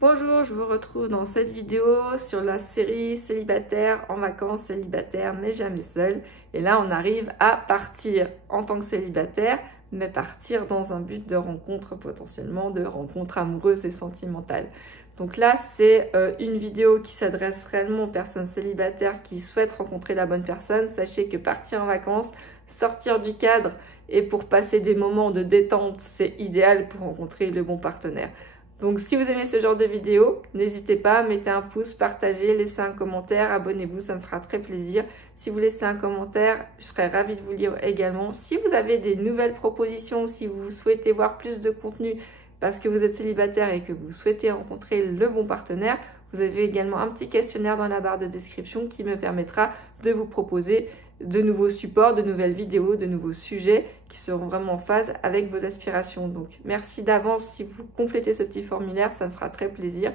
Bonjour, je vous retrouve dans cette vidéo sur la série célibataire en vacances, célibataire mais jamais seul. Et là, on arrive à partir en tant que célibataire, mais partir dans un but de rencontre potentiellement, de rencontre amoureuse et sentimentale. Donc là, c'est une vidéo qui s'adresse réellement aux personnes célibataires qui souhaitent rencontrer la bonne personne. Sachez que partir en vacances, sortir du cadre et pour passer des moments de détente, c'est idéal pour rencontrer le bon partenaire. Donc si vous aimez ce genre de vidéo, n'hésitez pas, mettez un pouce, partagez, laissez un commentaire, abonnez-vous, ça me fera très plaisir. Si vous laissez un commentaire, je serai ravie de vous lire également. Si vous avez des nouvelles propositions, si vous souhaitez voir plus de contenu parce que vous êtes célibataire et que vous souhaitez rencontrer le bon partenaire, vous avez également un petit questionnaire dans la barre de description qui me permettra de vous proposer de nouveaux supports, de nouvelles vidéos, de nouveaux sujets qui seront vraiment en phase avec vos aspirations. Donc merci d'avance si vous complétez ce petit formulaire, ça me fera très plaisir.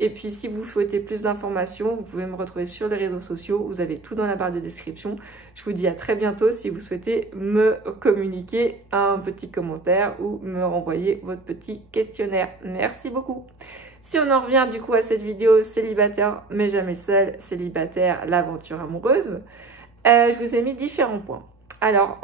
Et puis si vous souhaitez plus d'informations, vous pouvez me retrouver sur les réseaux sociaux, vous avez tout dans la barre de description. Je vous dis à très bientôt si vous souhaitez me communiquer un petit commentaire ou me renvoyer votre petit questionnaire. Merci beaucoup. Si on en revient du coup à cette vidéo célibataire mais jamais seul, célibataire, l'aventure amoureuse, je vous ai mis différents points. Alors,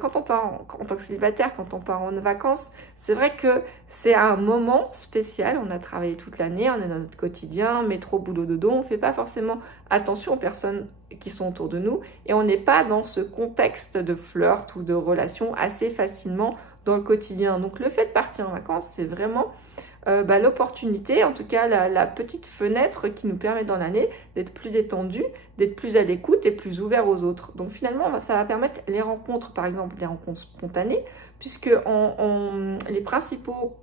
quand on part en tant que célibataire, quand on part en vacances, c'est vrai que c'est un moment spécial. On a travaillé toute l'année, on est dans notre quotidien, métro, boulot, dodo. On ne fait pas forcément attention aux personnes qui sont autour de nous et on n'est pas dans ce contexte de flirt ou de relation assez facilement dans le quotidien. Donc, le fait de partir en vacances, c'est vraiment l'opportunité, en tout cas la petite fenêtre qui nous permet dans l'année d'être plus détendu, d'être plus à l'écoute et plus ouvert aux autres. Donc finalement, ça va permettre les rencontres, par exemple des rencontres spontanées, puisque les principaux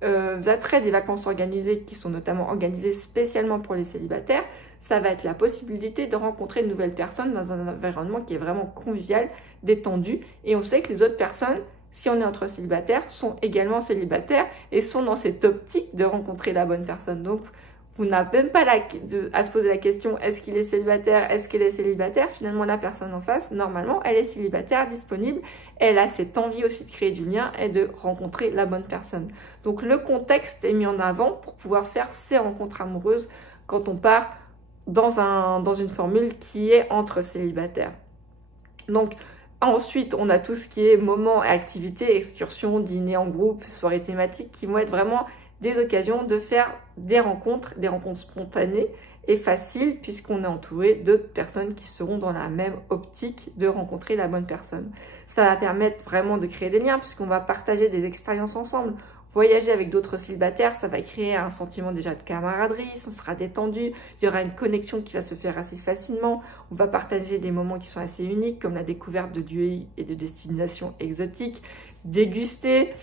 attraits des vacances organisées, qui sont notamment organisées spécialement pour les célibataires, ça va être la possibilité de rencontrer de nouvelles personnes dans un environnement qui est vraiment convivial, détendu, et on sait que les autres personnes, si on est entre célibataires, sont également célibataires et sont dans cette optique de rencontrer la bonne personne. Donc, vous n'avez même pas à se poser la question, est-ce qu'il est célibataire, est-ce qu'elle est célibataire? Finalement, la personne en face, normalement, elle est célibataire, disponible. Elle a cette envie aussi de créer du lien et de rencontrer la bonne personne. Donc, le contexte est mis en avant pour pouvoir faire ces rencontres amoureuses quand on part dans une formule qui est entre célibataires. Donc, ensuite, on a tout ce qui est moments, activités, excursions, dîners en groupe, soirées thématiques qui vont être vraiment des occasions de faire des rencontres spontanées et faciles puisqu'on est entouré d'autres personnes qui seront dans la même optique de rencontrer la bonne personne. Ça va permettre vraiment de créer des liens puisqu'on va partager des expériences ensemble. Voyager avec d'autres célibataires, ça va créer un sentiment déjà de camaraderie, on sera détendu, il y aura une connexion qui va se faire assez facilement, on va partager des moments qui sont assez uniques comme la découverte de lieux et de destinations exotiques, déguster,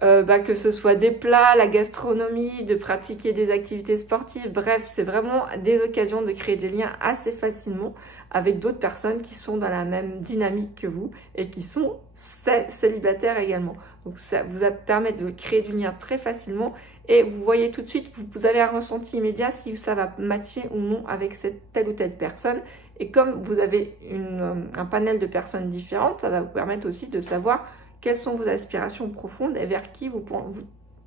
que ce soit des plats, la gastronomie, de pratiquer des activités sportives, bref, c'est vraiment des occasions de créer des liens assez facilement avec d'autres personnes qui sont dans la même dynamique que vous et qui sont célibataires également. Donc ça vous permet de créer du lien très facilement et vous voyez tout de suite, vous avez un ressenti immédiat si ça va matcher ou non avec telle ou telle personne. Et comme vous avez un panel de personnes différentes, ça va vous permettre aussi de savoir quelles sont vos aspirations profondes et vers qui vous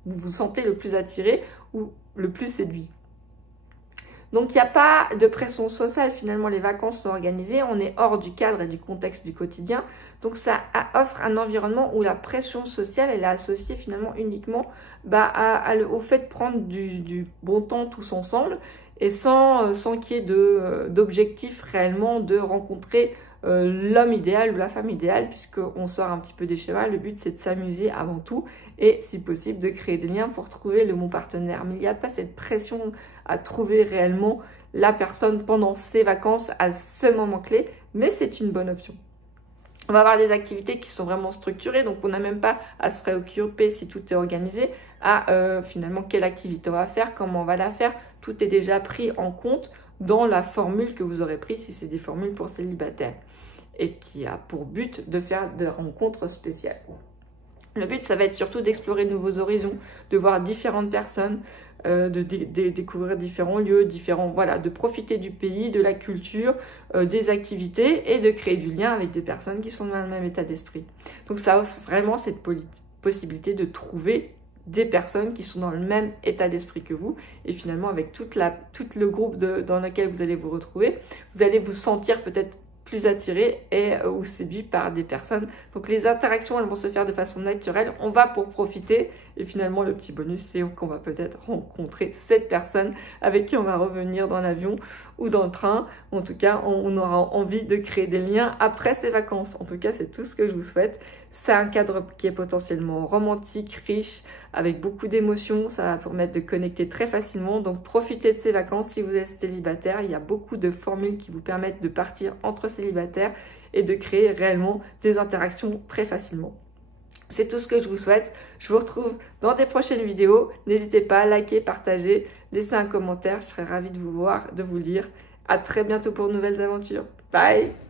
vous sentez le plus attiré ou le plus séduit. Donc, il n'y a pas de pression sociale. Finalement, les vacances sont organisées. On est hors du cadre et du contexte du quotidien. Donc, ça offre un environnement où la pression sociale, elle est associée finalement uniquement au fait de prendre du bon temps tous ensemble et sans qu'il y ait d'objectif réellement de rencontrer l'homme idéal ou la femme idéale, puisqu'on sort un petit peu des schémas. Le but, c'est de s'amuser avant tout et, si possible, de créer des liens pour trouver le bon partenaire. Mais il n'y a pas cette pression à trouver réellement la personne pendant ses vacances à ce moment clé, mais c'est une bonne option. On va avoir des activités qui sont vraiment structurées, donc on n'a même pas à se préoccuper si tout est organisé, finalement quelle activité on va faire, comment on va la faire. Tout est déjà pris en compte dans la formule que vous aurez prise si c'est des formules pour célibataires et qui a pour but de faire des rencontres spéciales. Le but, ça va être surtout d'explorer de nouveaux horizons, de voir différentes personnes, de découvrir différents lieux, de profiter du pays, de la culture, des activités et de créer du lien avec des personnes qui sont dans le même état d'esprit. Donc ça offre vraiment cette possibilité de trouver des personnes qui sont dans le même état d'esprit que vous. Et finalement, avec tout le groupe dans lequel vous allez vous retrouver, vous allez vous sentir peut-être plus attiré ou séduit par des personnes. Donc les interactions, elles vont se faire de façon naturelle. On va pour profiter. Et finalement, le petit bonus, c'est qu'on va peut-être rencontrer cette personne avec qui on va revenir dans l'avion ou dans le train. En tout cas, on aura envie de créer des liens après ces vacances. En tout cas, c'est tout ce que je vous souhaite. C'est un cadre qui est potentiellement romantique, riche, avec beaucoup d'émotions. Ça va permettre de connecter très facilement. Donc, profitez de ces vacances si vous êtes célibataire. Il y a beaucoup de formules qui vous permettent de partir entre célibataires et de créer réellement des interactions très facilement. C'est tout ce que je vous souhaite. Je vous retrouve dans des prochaines vidéos. N'hésitez pas à liker, partager, laisser un commentaire. Je serai ravie de vous voir, de vous lire. À très bientôt pour de nouvelles aventures. Bye!